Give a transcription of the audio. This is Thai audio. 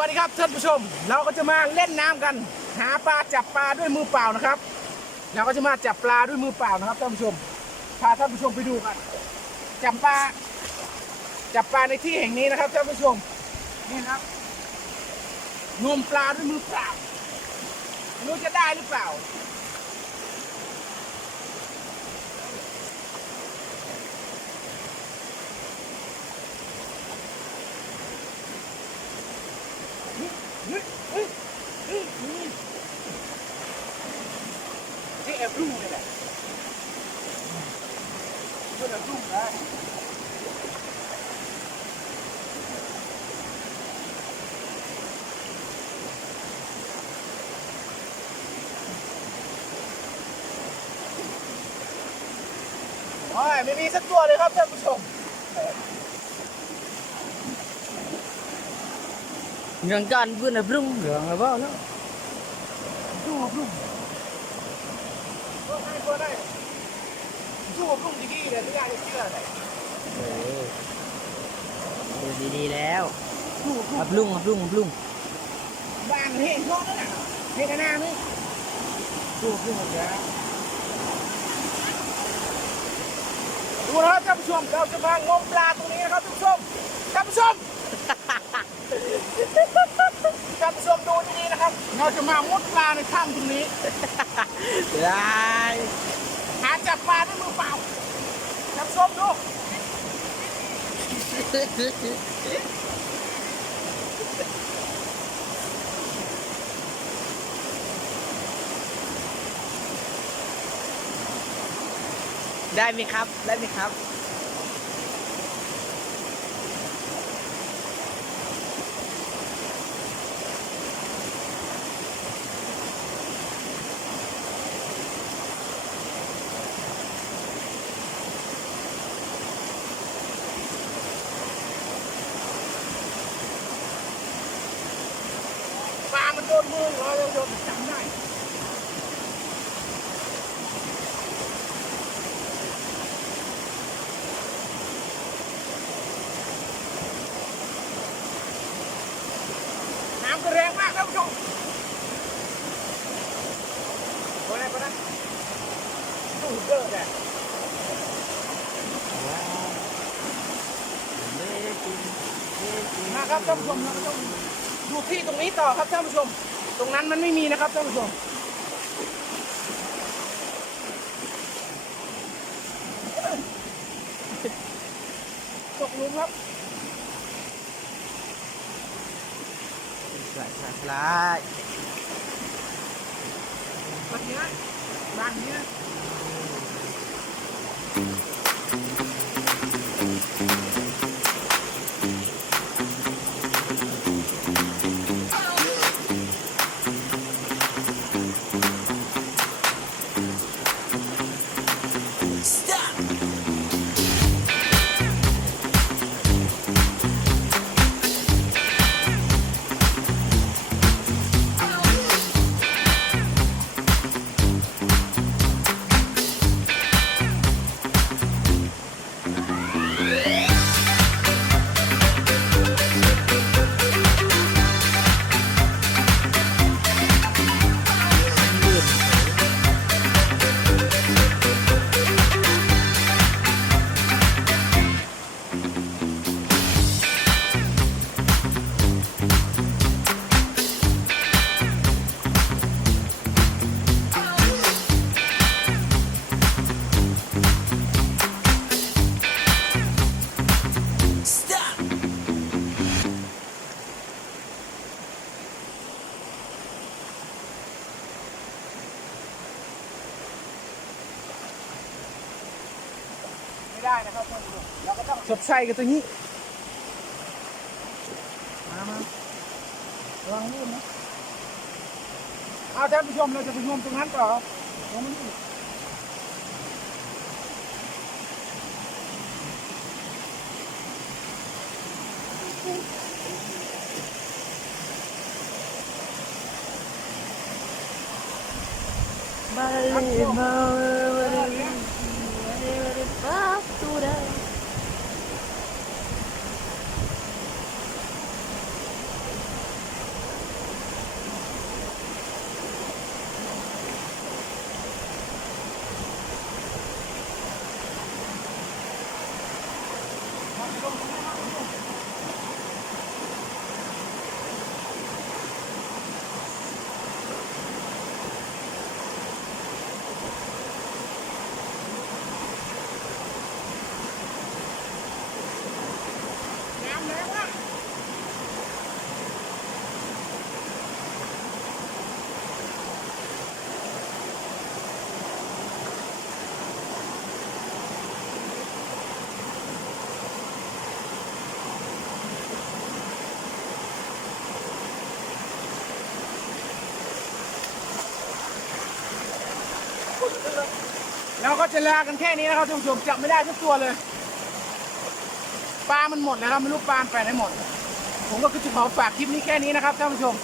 วัสดีครับท่านผู้ชม เราก็จะมาเล่นน้ำกัน หาปลาจับปลาด้วยมือเปล่านะครับ เราก็จะมาจับปลาด้วยมือเปล่านะครับท่านผู้ชม พาท่านผู้ชมไปดูกัน จับปลา จับปลาในที่แห่งนี้นะครับท่านผู้ชม นี่ครับงมปลาด้วยมือเปล่ารู้จะได้หรือเปล่า เฮ้ยเฮ้ยเฮ้ยนี่นี่ แอบรุ่งเลยแหละเพื่อนแอบรุ่งนะโอ้ยไม่มีสักตัวเลยครับท่านผู้ชม Ngang kan pun dah belum, ngang apa lah. สู้กับรุ่งก็ให้ก็ได้สู้กับรุ่งดีๆเลยไม่อยากจะเชื่อเลยดูดีๆแล้วสู้กับรุ่งอับลุงอับลุงอับลุงบ้านเห็นเขาแล้วน่ะเห็นกันหน้าไหมสู้กับรุ่งหมดแล้วดูนะครับท่านผู้ชมเราจะมางมปลาตรงนี้นะครับท่านผู้ชมท่านผู้ชม ท่านผู้ชมดูดีๆนะครับ เราจะมามุดปลาในถ้ำตรงนี้ ได้หาจับปลาด้วยมือเปล่าท่านผู้ชมดูได้ไหมครับ ได้ไหมครับ มันโดนมือเราเราโดนจำได้น้ำก็แรงมากท่านผู้ชมโอ้ยไปนะตู้เกอร์เนี่ยมาครับท่านผู้ชมเราก็ต้ องดูที่ตรงนี้ต่อครับท่านผู้ชม ตรงนั้นมันไม่มีนะครับท่านผู้ชมตกลุมครับสลายสลายสลายบางเนี้ยบางเนี้ ไม่ได้นะครับท่านผู้ชมเราก็ต้องสดใสกับตัวนี้มามาระวังลื่นนะเอาท่านผู้ชมเราจะไปงมตรงนั้นต่อครับตรงนั้นอีกมาเลยมา Come on. แล้วก็จะลากันแค่นี้นะครับท่านผู้ชมจับไม่ได้ทุกตัวเลยปลามันหมดแล้วครับไม่รู้ปลามันไปไหนหมด ผมก็คือจะขอฝากคลิปนี้แค่นี้นะครับท่านผู้ชม